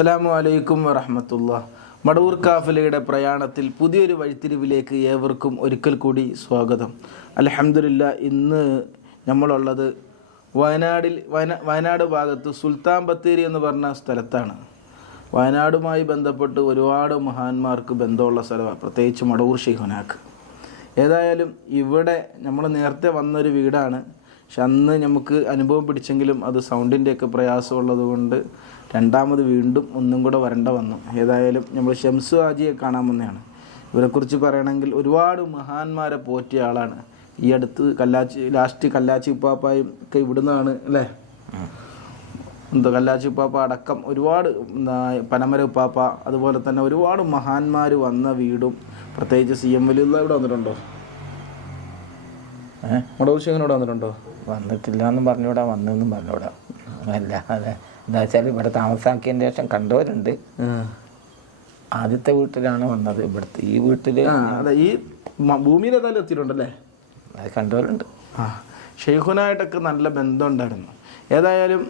അസ്സലാമു അലൈക്കും വറഹമത്തുള്ള. മടവൂർ കാഫിലയുടെ പ്രയാണത്തിൽ പുതിയൊരു വഴിത്തിരിവിലേക്ക് ഏവർക്കും ഒരിക്കൽ കൂടി സ്വാഗതം. അലഹമില്ല ഇന്ന് നമ്മളുള്ളത് വയനാടിൽ വയന വയനാട് ഭാഗത്ത് സുൽത്താൻ ബത്തേരി എന്ന് പറഞ്ഞ സ്ഥലത്താണ്. വയനാടുമായി ബന്ധപ്പെട്ട് ഒരുപാട് മഹാന്മാർക്ക് ബന്ധമുള്ള സ്ഥലമാണ് പ്രത്യേകിച്ച് മടവൂർ ഷെയ്ഹുനാക്ക് ഏതായാലും ഇവിടെ നമ്മൾ നേരത്തെ വന്നൊരു വീടാണ്. പക്ഷെ അന്ന് നമുക്ക് അനുഭവം പിടിച്ചെങ്കിലും അത് സൗണ്ടിന്റെയൊക്കെ പ്രയാസമുള്ളത് കൊണ്ട് രണ്ടാമത് വീണ്ടും ഒന്നും കൂടെ വരണ്ട വന്നു. ഏതായാലും നമ്മൾ ഷംസു ഹാജിയെ കാണാൻ വന്നതാണ്. ഇവരെക്കുറിച്ച് പറയണമെങ്കിൽ ഒരുപാട് മഹാന്മാരെ പോറ്റിയ ആളാണ്. ഈ അടുത്ത് കല്ലാച്ചി ലാസ്റ്റ് കല്ലാച്ചി ഉപ്പാപ്പായും ഒക്കെ ഇവിടുന്നാണ് അല്ലേ? എന്താ കല്ലാച്ചി ഉപ്പാപ്പ അടക്കം ഒരുപാട് പനമര ഉപ്പാപ്പ അതുപോലെ തന്നെ ഒരുപാട് മഹാന്മാർ വന്ന വീടും. പ്രത്യേകിച്ച് സി എം വലിയുള്ള ഇവിടെ വന്നിട്ടുണ്ടോ? ഏഹ് മടവൂർ ശേഖനോട് വന്നിട്ടുണ്ടോ? വന്നിട്ടില്ല എന്നും പറഞ്ഞൂടാ വന്നെന്നും പറഞ്ഞൂടാ അല്ലാതെ എന്താ വെച്ചാൽ ഇവിടെ താമസാക്കിയതിന് ശേഷം കണ്ടവരുണ്ട്. ആദ്യത്തെ വീട്ടിലാണ് വന്നത്. ഇവിടുത്തെ ഈ വീട്ടിൽ അതെ ഈ ഭൂമിയിൽ ഏതായാലും എത്തിയിട്ടുണ്ടല്ലേ? അത് കണ്ടവരുണ്ട്. ആ ഷെയ്ഖുനായിട്ടൊക്കെ നല്ല ബന്ധം ഉണ്ടായിരുന്നു ഏതായാലും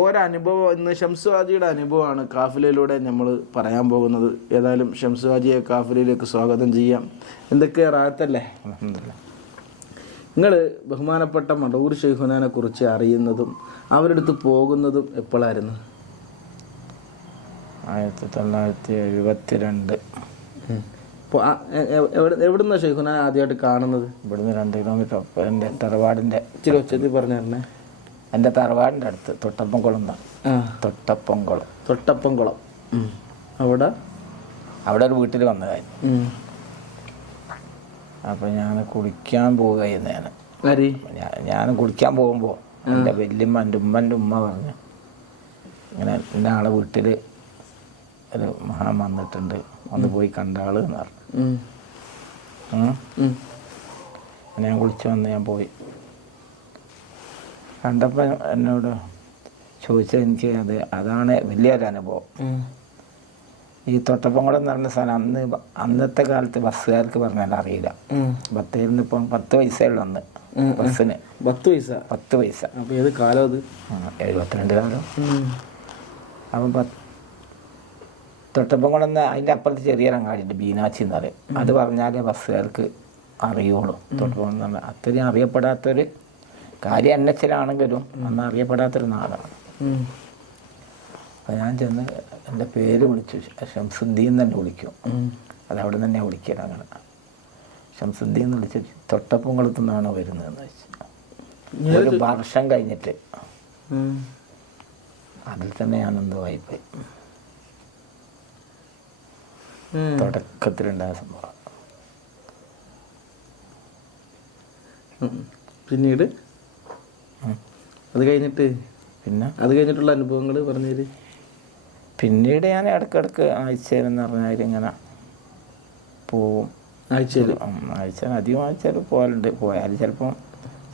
ഓരനുഭവം ഒരനുഭവം ഇന്ന് ഷംസുവാജിയുടെ അനുഭവമാണ് കാഫിലയിലൂടെ നമ്മൾ പറയാൻ പോകുന്നത്. ഏതായാലും ഷംസുവാജിയെ കാഫിലയിലേക്ക് സ്വാഗതം ചെയ്യാം. എന്തൊക്കെ റാത്തല്ലേ. നിങ്ങൾ ബഹുമാനപ്പെട്ട മടവൂർ ഷെയ്ഖുനാനെ കുറിച്ച് അറിയുന്നതും അവരുടെ അടുത്ത് പോകുന്നതും എപ്പോഴായിരുന്നു ആയിരത്തി തൊള്ളായിരത്തി എഴുപത്തി രണ്ട് ഇപ്പോൾ എവിടെ എവിടുന്ന ഷെയ്ഖുനാൻ ആദ്യമായിട്ട് കാണുന്നത്? ഇവിടുന്ന് രണ്ട് കിലോമീറ്റർ എന്റെ തറവാടിന്റെ ഇച്ചിരി ഉച്ചത്തിൽ പറഞ്ഞിരുന്നേ എന്റെ തറവാടിന്റെ അടുത്ത് തൊട്ടപ്പംകുളം എന്നാണ് തൊട്ടപ്പംകുളം. തൊട്ടപ്പംകുളം. അവിടെ? അവിടെ ഒരു വീട്ടിൽ വന്നതായി. ഉം. അപ്പോൾ ഞാൻ കുളിക്കാൻ പോവുകയായിരുന്നു ഞാൻ ഞാൻ കുളിക്കാൻ പോകുമ്പോൾ എന്റെ വല്യമ്മ എന്റെ ഉമ്മന്റെ ഉമ്മ പറഞ്ഞു. ഇങ്ങനെ എന്റെ ആളെ വീട്ടിൽ ഒരു മഹാൻ വന്നിട്ടുണ്ട്. വന്ന് പോയി കണ്ട ആൾ എന്ന് പറഞ്ഞു. ഞാൻ കുളിച്ച് വന്ന് ഞാൻ പോയി. കണ്ടപ്പോൾ എന്നോട് ചോദിച്ചത് എനിക്ക് അത് അതാണ് വലിയൊരു അനുഭവം. ഈ തൊട്ടപ്പംകുളം എന്ന് പറഞ്ഞ സ്ഥലം അന്ന് അന്നത്തെ കാലത്ത് ബസ്സുകാർക്ക് പറഞ്ഞാൽ അറിയില്ല. ബത്തേരിൽ നിന്ന് ഇപ്പം പത്ത് പൈസയുള്ള അന്ന് ബസ്സിന്. പത്ത് പൈസ? പത്ത് പൈസ. അപ്പോൾ ഏത് കാലം അത്? എഴുപത്തിരണ്ട് കാലം. അപ്പം പത്ത് തൊട്ടപ്പംകുളം അതിന്റെ അപ്പുറത്ത് ചെറിയ അങ്ങാടിയുണ്ട് ബീനാച്ചി എന്ന് പറയും. അത് പറഞ്ഞാലേ ബസ്സുകാർക്ക് അറിയുള്ളൂ. തൊട്ടപ്പംകുളം എന്ന് പറഞ്ഞാൽ അത്രയും അറിയപ്പെടാത്തൊരു കാര്യം അന്നച്ചിലാണെങ്കിലും അന്ന് അറിയപ്പെടാത്തൊരു നാടാണ്. അപ്പോൾ ഞാൻ ചെന്ന് എന്റെ പേര് വിളിച്ചു. ഷംസുദ്ദീൻ എന്ന് തന്നെ വിളിക്കും. അതവിടെ അത് അവിടെ നിന്ന് തന്നെ വിളിക്കാൻ അങ്ങനെ ഷംസുദ്ദീൻ എന്ന് വിളിച്ച് തൊട്ടപ്പുംകുളത്തു നിന്നാണ് വരുന്നതെന്ന് വെച്ച്. ഒരു വർഷം കഴിഞ്ഞിട്ട്. അതിൽ തന്നെ ഞാൻ എന്തോ ആയിപ്പോയി. ഉം. തുടക്കത്തിലുണ്ടായ സംഭവം. പിന്നീട്? അത് കഴിഞ്ഞിട്ട്? പിന്നെ? അത് കഴിഞ്ഞിട്ടുള്ള അനുഭവങ്ങൾ പറഞ്ഞേര്. പിന്നീട് ഞാൻ ഇടയ്ക്കിടയ്ക്ക് ആഴ്ചയിലെന്ന് പറഞ്ഞാൽ ഇങ്ങനെ പോവും. ആഴ്ചയിൽ ഉം, ആഴ്ച അധികം ആഴ്ചയിൽ പോകാറുണ്ട് പോയാൽ ചിലപ്പം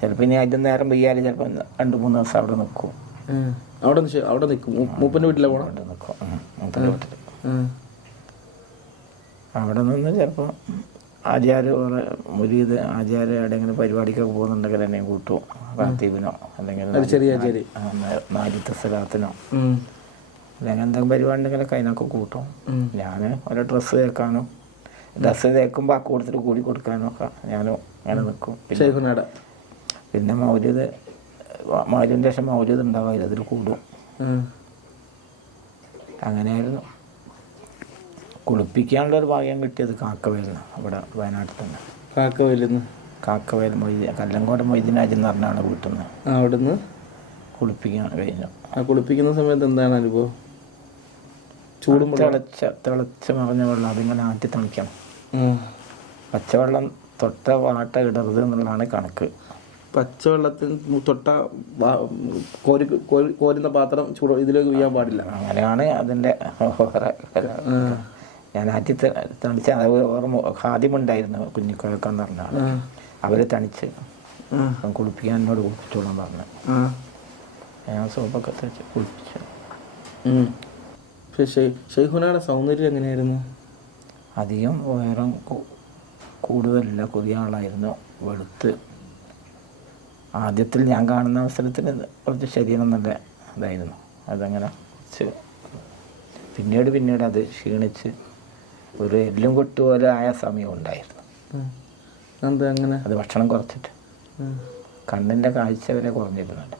ചിലപ്പോൾ ഇനി അതിന്റെ നേരം പെയ്യാൽ ചിലപ്പോൾ രണ്ട് മൂന്ന് ദിവസം അവിടെ നിൽക്കും. അവിടെ അവിടെ നിൽക്കും. മൂപ്പന്റെ വീട്ടിലെ പോണം? അവിടെ നിൽക്കും. മൂപ്പന്റെ വീട്ടിൽ. അവിടെ നിന്ന് ചിലപ്പോൾ ആചാര്യ മുരീത് ആചാര്യ എവിടെയെങ്കിലും പരിപാടിക്കൊക്കെ പോകുന്നുണ്ടെങ്കിൽ എന്നെ കൂട്ടും. റാത്തീബിനോ അല്ലെങ്കിൽ ചെറിയ നാലിത്തെ സ്ഥലത്തിനോ. അല്ലെങ്കിൽ എന്തെങ്കിലും പരിപാടി ഉണ്ടെങ്കിലൊക്കെ അതിനൊക്കെ കൂട്ടും. ഞാൻ ഓരോ ഡ്രസ്സ് തേക്കാനും ഡ്രസ്സ് തേക്കുമ്പോൾ ആ കൂടുതൽ കൂടി കൊടുക്കാനും ഒക്കെ ഞാനും അങ്ങനെ നിൽക്കും പിന്നെ മൗര്യത് മൗര്യന്റെ ശേഷം മൗര്യത് ഉണ്ടാവില്ല അതിൽ കൂടും. അങ്ങനെയായിരുന്നു അങ്ങനെയായിരുന്നു. കുളിപ്പിക്കാനുള്ളൊരു ഭാഗ്യം കിട്ടിയത് കാക്കവയലിന് അവിടെ വയനാട്ടിൽ തന്നെ കാക്കവയലിൽ കാക്കവയൽ മൊയ്തി കല്ലങ്കോട് മൊയ്തിനാജ് എന്ന് പറഞ്ഞാണ് വീട്ടിൽ നിന്ന് അവിടുന്ന്? കുളിപ്പിക്കാൻ കഴിഞ്ഞു. ആ കുളിപ്പിക്കുന്ന സമയത്ത് എന്താണ് അനുഭവം? ചൂടും തിളച്ച തിളച്ച മറിഞ്ഞ വെള്ളം അതിങ്ങനെ ആറ്റി തണിക്കണം പച്ചവെള്ളം തൊട്ട വാട്ട ഇടരുത് എന്നുള്ളതാണ് കണക്ക്. പച്ചവെള്ളത്തിൽ തൊട്ട കോരി കോരി- കോരുന്ന പാത്രം ചൂട് ഇതിലേക്ക് വീഴാൻ പാടില്ല. അങ്ങനെയാണ് അതിന്റെ ഞാൻ ആറ്റി തണിച്ച് അത് ഓർമ്മ ആദ്യമുണ്ടായിരുന്നു കുഞ്ഞിക്കോഴക്കെന്ന് പറഞ്ഞ ആൾ അവർ തണിച്ച് കുളിപ്പിക്കാൻ എന്നോട് കുളിപ്പിച്ചോളാൻ പറഞ്ഞു. ഞാൻ സോപ്പൊക്കെ തേച്ച് കുളിപ്പിച്ചു. ഷെയ്ഖുനയുടെ സൗന്ദര്യം എങ്ങനെയായിരുന്നു? അധികം ഉയരം കൂടുതലല്ല. പുതിയ ആളായിരുന്നു. വെളുത്ത്. ആദ്യത്തിൽ ഞാൻ കാണുന്ന അവസരത്തിൽ കുറച്ച് ശരീരം നല്ല ഇതായിരുന്നു. അതങ്ങനെ കുറച്ച് പിന്നീട് പിന്നീട് അത് ക്ഷീണിച്ച് ഒരു എല്ലും കൊട്ട് പോലെ ആയ സമയം ഉണ്ടായിരുന്നു. അത് ഭക്ഷണം കുറച്ചിട്ട്. കണ്ണിന്റെ കാഴ്ച വരെ കുറഞ്ഞിരുന്നുണ്ട്.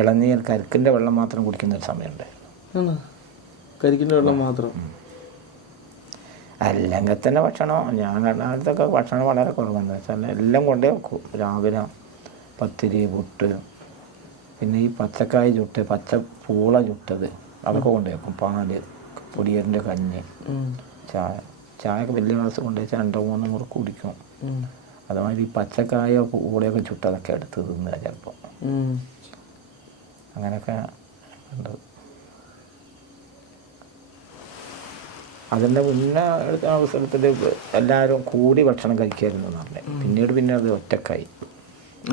ഇളനീർ കരിക്കിന്റെ വെള്ളം മാത്രം കുടിക്കുന്ന ഒരു സമയമുണ്ടായിരുന്നു കരിക്കിന്റെ വെള്ളം മാത്രം? അല്ലെങ്കിൽ തന്നെ ഭക്ഷണം. ഞാൻ കാലത്തൊക്കെ ഭക്ഷണം വളരെ കുറവാണ്. വെച്ചാൽ എല്ലാം കൊണ്ടേ വെക്കും. രാവിലെ പത്തിരി പുട്ട് പിന്നെ ഈ പച്ചക്കായ ചുട്ട് പച്ച പൂള ചുട്ടത് അതൊക്കെ കൊണ്ടു വെക്കും. പാൽ പൊടിയറിന്റെ കഞ്ഞി ചായ. ചായക്ക് വലിയ ഗ്ലാസ് കൊണ്ടു വെച്ചാൽ രണ്ടോ മൂന്നോ മുറി കുടിക്കും. അതുമാതിരി ഈ പച്ചക്കായ പൂളയൊക്കെ ചുട്ടതൊക്കെ എടുത്ത് തിന്നുക ചിലപ്പോൾ അങ്ങനെയൊക്കെ ഉണ്ട്. അതിന്റെ മുന്നേ എടുത്ത അവസരത്തിൽ എല്ലാവരും കൂടി ഭക്ഷണം കഴിക്കായിരുന്നു നല്ല പിന്നീട് പിന്നെ അത് ഒറ്റക്കായി.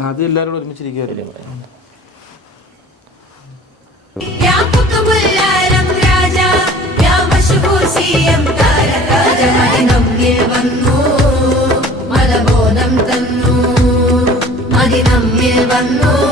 അത് എല്ലാവരും ഒരുമിച്ചിരിക്കുമല്ലേ വന്നു.